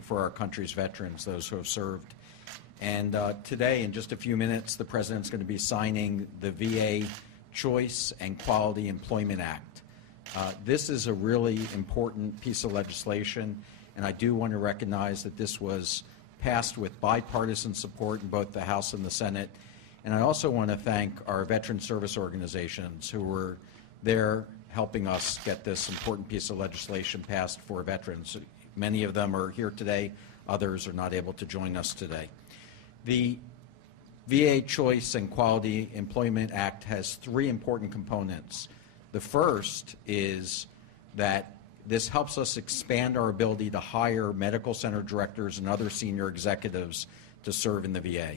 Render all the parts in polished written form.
for our country's veterans, those who have served. And today, in just a few minutes, the President's going to be signing the VA Choice and Quality Employment Act. This is a really important piece of legislation, and I do want to recognize that this was passed with bipartisan support in both the House and the Senate. And I also want to thank our veteran service organizations who were there helping us get this important piece of legislation passed for veterans. Many of them are here today. Others are not able to join us today. The VA Choice and Quality Employment Act has three important components. The first is that this helps us expand our ability to hire medical center directors and other senior executives to serve in the VA.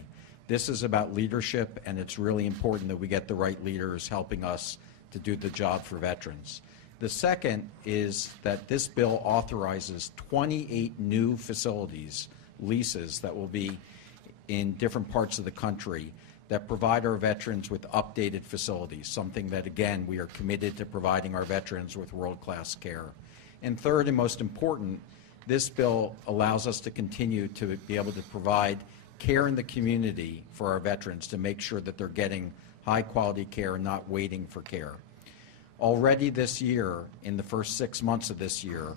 This is about leadership, and it's really important that we get the right leaders helping us to do the job for veterans. The second is that this bill authorizes 28 new facilities, leases, that will be in different parts of the country that provide our veterans with updated facilities, something that, again, we are committed to providing our veterans with world-class care. And third, and most important, this bill allows us to continue to be able to provide care in the community for our veterans to make sure that they're getting high-quality care and not waiting for care. Already this year, in the first 6 months of this year,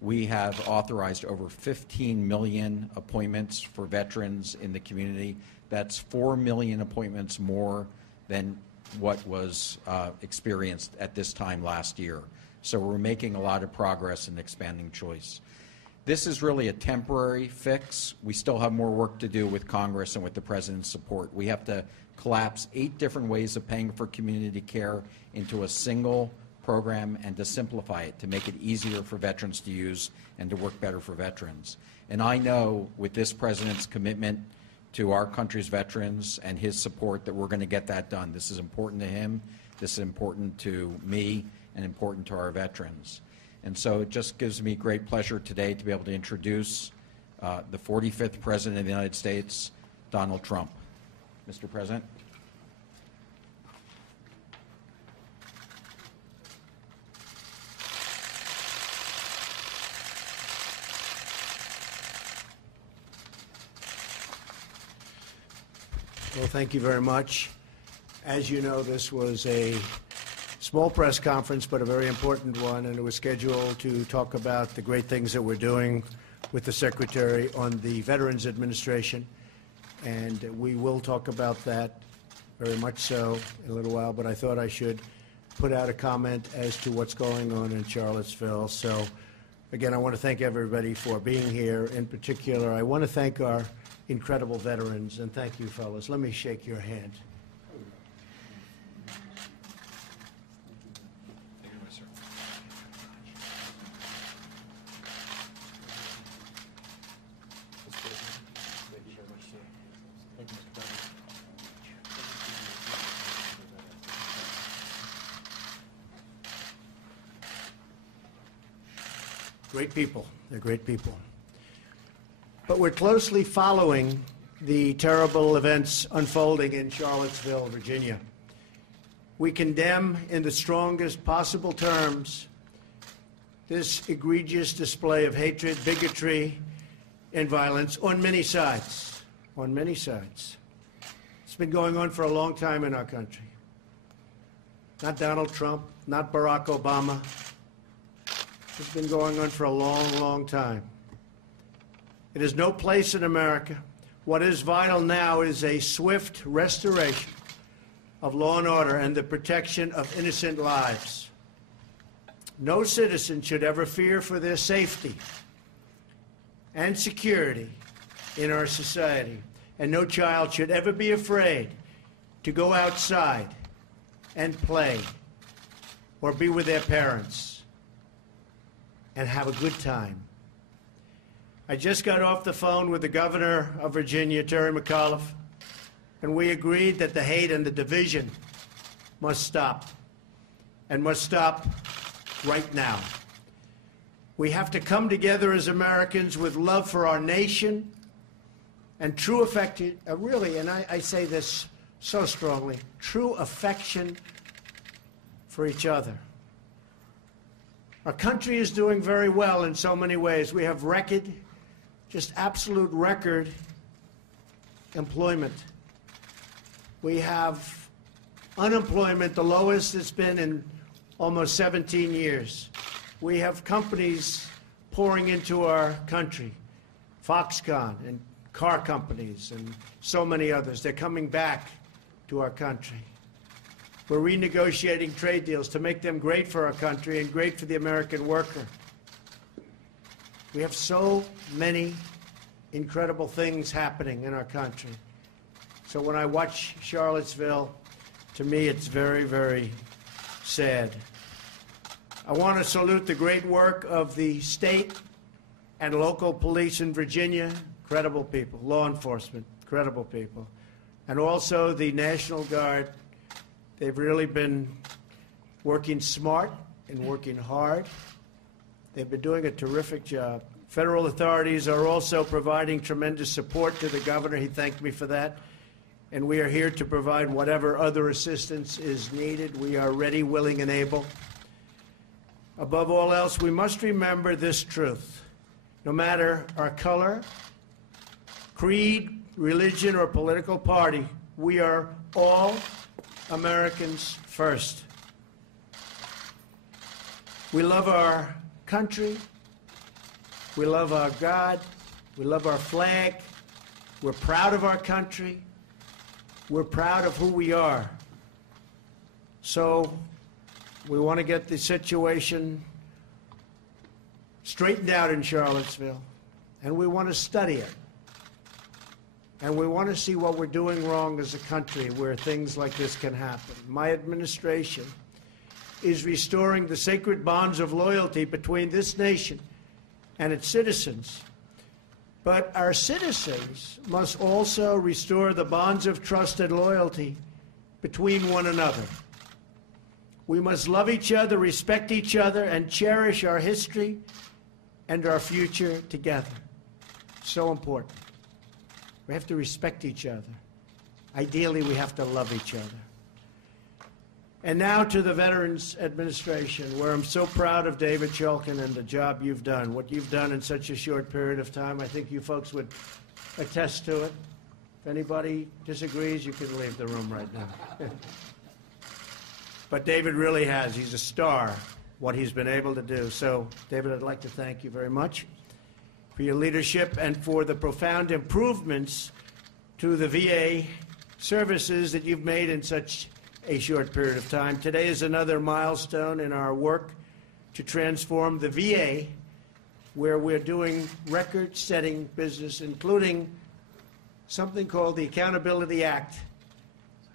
we have authorized over 15 million appointments for veterans in the community. That's 4 million appointments more than what was experienced at this time last year. So we're making a lot of progress in expanding choice. This is really a temporary fix. We still have more work to do with Congress and with the President's support. We have to collapse 8 different ways of paying for community care into a single program and to simplify it, to make it easier for veterans to use and to work better for veterans. And I know with this President's commitment to our country's veterans and his support that we're going to get that done. This is important to him, this is important to me, and important to our veterans. And so it just gives me great pleasure today to be able to introduce the 45th President of the United States, Donald Trump. Mr. President. Well, thank you very much. As you know, this was a small press conference, but a very important one, and it was scheduled to talk about the great things that we're doing with the Secretary on the Veterans Administration, and we will talk about that very much so in a little while, but I thought I should put out a comment as to what's going on in Charlottesville. So, again, I want to thank everybody for being here. In particular, I want to thank our incredible veterans, and thank you, fellas. Let me shake your hand. Great people. They're great people. But we're closely following the terrible events unfolding in Charlottesville, Virginia. We condemn in the strongest possible terms this egregious display of hatred, bigotry, and violence on many sides. On many sides. It's been going on for a long time in our country. Not Donald Trump, not Barack Obama. It's been going on for a long, long time. It has no place in America. What is vital now is a swift restoration of law and order and the protection of innocent lives. No citizen should ever fear for their safety and security in our society, and no child should ever be afraid to go outside and play or be with their parents and have a good time. I just got off the phone with the governor of Virginia, Terry McAuliffe, and we agreed that the hate and the division must stop, and must stop right now. We have to come together as Americans with love for our nation and true affection, really, and I say this so strongly, true affection for each other. Our country is doing very well in so many ways. We have record just absolute record employment. We have unemployment, the lowest it's been in almost 17 years. We have companies pouring into our country, Foxconn and car companies and so many others. They're coming back to our country. We're renegotiating trade deals to make them great for our country and great for the American worker. We have so many incredible things happening in our country. So when I watch Charlottesville, to me it's very, very sad. I want to salute the great work of the state and local police in Virginia, incredible people, law enforcement, incredible people, and also the National Guard. They've really been working smart and working hard. They've been doing a terrific job. Federal authorities are also providing tremendous support to the governor. He thanked me for that. And we are here to provide whatever other assistance is needed. We are ready, willing, and able. Above all else, we must remember this truth. No matter our color, creed, religion, or political party, we are all Americans first. We love our country. We love our God. We love our flag. We're proud of our country. We're proud of who we are. So we want to get the situation straightened out in Charlottesville, and we want to study it. And we want to see what we're doing wrong as a country where things like this can happen. My administration is restoring the sacred bonds of loyalty between this nation and its citizens. But our citizens must also restore the bonds of trust and loyalty between one another. We must love each other, respect each other, and cherish our history and our future together. So important. We have to respect each other. Ideally, we have to love each other. And now to the Veterans Administration, where I'm so proud of David Shulkin and the job you've done, what you've done in such a short period of time. I think you folks would attest to it. If anybody disagrees, you can leave the room right now. But David really has. He's a star, what he's been able to do. So, David, I'd like to thank you very much for your leadership and for the profound improvements to the VA services that you've made in such a short period of time. Today is another milestone in our work to transform the VA, where we're doing record-setting business, including something called the Accountability Act,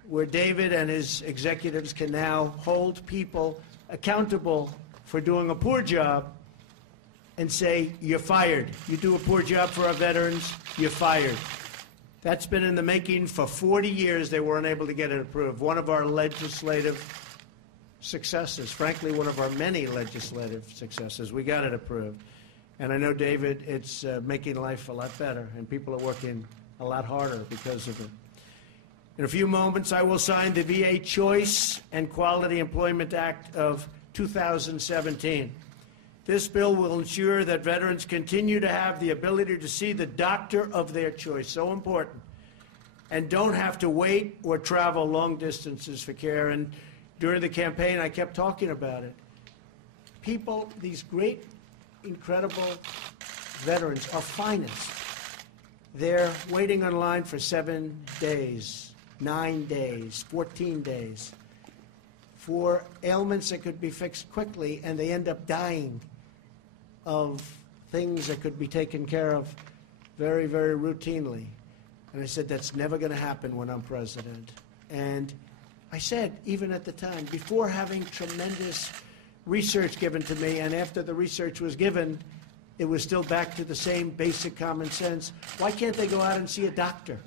where David and his executives can now hold people accountable for doing a poor job and say, you're fired. You do a poor job for our veterans, you're fired. That's been in the making for 40 years. They weren't able to get it approved. One of our legislative successes, frankly, one of our many legislative successes. We got it approved. And I know, David, it's making life a lot better, and people are working a lot harder because of it. In a few moments, I will sign the VA Choice and Quality Employment Act of 2017. This bill will ensure that veterans continue to have the ability to see the doctor of their choice, so important, and don't have to wait or travel long distances for care. And during the campaign, I kept talking about it. People, these great, incredible veterans, our finest, they're waiting online for 7 days, 9 days, 14 days for ailments that could be fixed quickly, and they end up dying of things that could be taken care of very, very routinely. And I said, that's never going to happen when I'm president. And I said, even at the time, before having tremendous research given to me, and after the research was given, it was still back to the same basic common sense. Why can't they go out and see a doctor?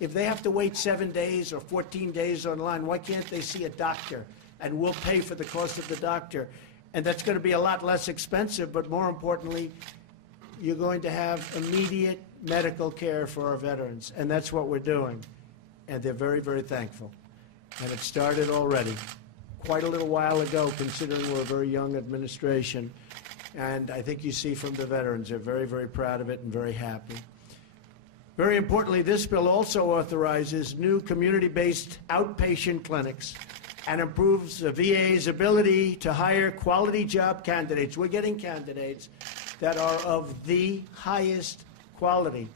If they have to wait 7 days or 14 days online, why can't they see a doctor? And we'll pay for the cost of the doctor. And that's going to be a lot less expensive, but more importantly, you're going to have immediate medical care for our veterans. And that's what we're doing. And they're very, very thankful. And it started already, quite a little while ago, considering we're a very young administration. And I think you see from the veterans, they're very, very proud of it and very happy. Very importantly, this bill also authorizes new community-based outpatient clinics and improves the VA's ability to hire quality job candidates. We're getting candidates that are of the highest quality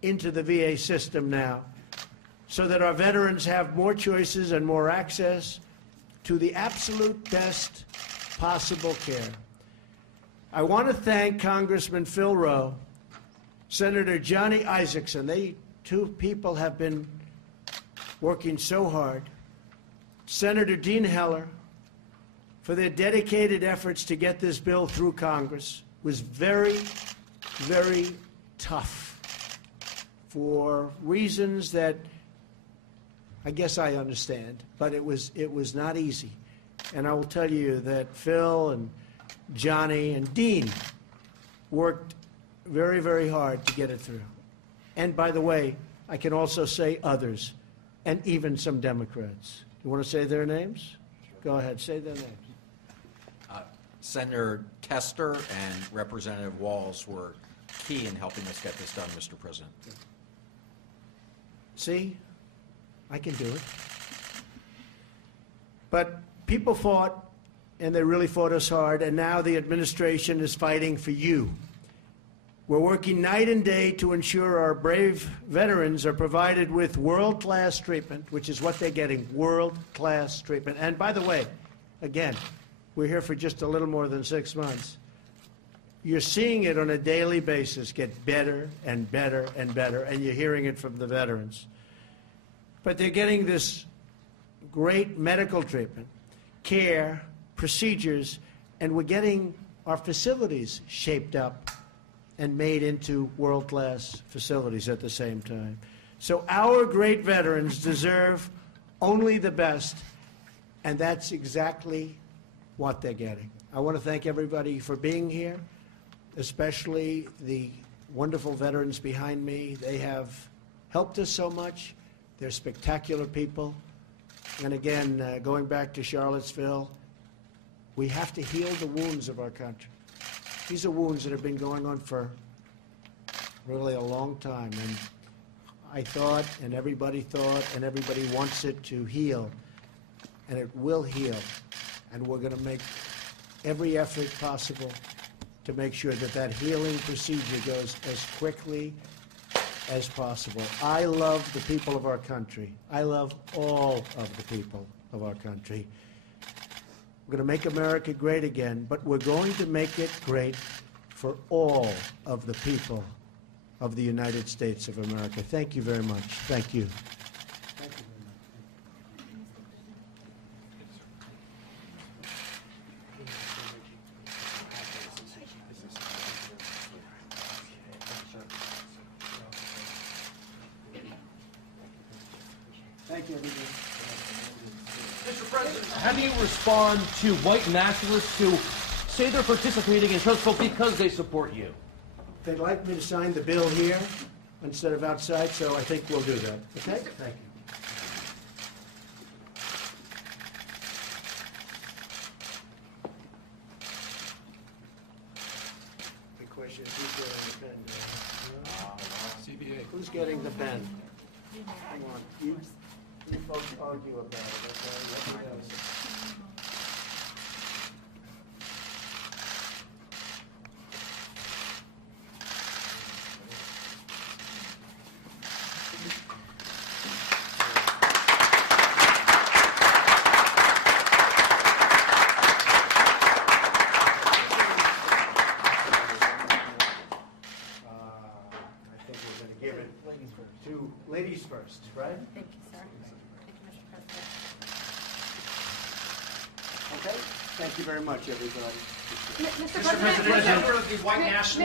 into the VA system now, so that our veterans have more choices and more access to the absolute best possible care. I want to thank Congressman Phil Rowe, Senator Johnny Isakson. They two people have been working so hard. Senator Dean Heller, for their dedicated efforts to get this bill through Congress. It was very, very tough for reasons that I guess I understand, but it was not easy. And I will tell you that Phil and Johnny and Dean worked very, very hard to get it through. And by the way, I can also say others, and even some Democrats. You want to say their names? Go ahead, say their names. Senator Tester and Representative Walz were key in helping us get this done, Mr. President. See, I can do it. But people fought, and they really fought us hard, and now the administration is fighting for you. We're working night and day to ensure our brave veterans are provided with world-class treatment, which is what they're getting, world-class treatment. And by the way, again, we're here for just a little more than 6 months. You're seeing it on a daily basis get better and better and better, and you're hearing it from the veterans. But they're getting this great medical treatment, care, procedures, and we're getting our facilities shaped up and made into world-class facilities at the same time. So our great veterans deserve only the best, and that's exactly what they're getting. I want to thank everybody for being here, especially the wonderful veterans behind me. They have helped us so much. They're spectacular people. And again, going back to Charlottesville, we have to heal the wounds of our country. These are wounds that have been going on for really a long time. And I thought, and everybody thought, and everybody wants it to heal. And it will heal. And we're going to make every effort possible to make sure that that healing procedure goes as quickly as possible. I love the people of our country. I love all of the people of our country. We're going to make America great again, but we're going to make it great for all of the people of the United States of America. Thank you very much. Thank you. Thank you very much. Thank you, everybody. Mr. President, how do you respond to white nationalists who say they're participating in Charlottesville because they support you? They'd like me to sign the bill here instead of outside, so I think we'll do that. Okay? Thank you. The question is, who's getting the pen? CBA. Who's getting the pen? Hang on. You folks argue about it, okay? Everybody else. Ladies first, right? Thank you, sir. Thank you, Mr. President. Okay. Thank you very much, everybody. Mr.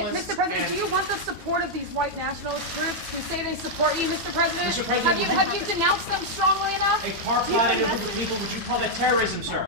Mr. President, do you want the support of these white nationalist groups who say they support you, Mr. President? Mr. President, have you denounced them strongly enough? A car fighting a group of people, would you call that terrorism, sir?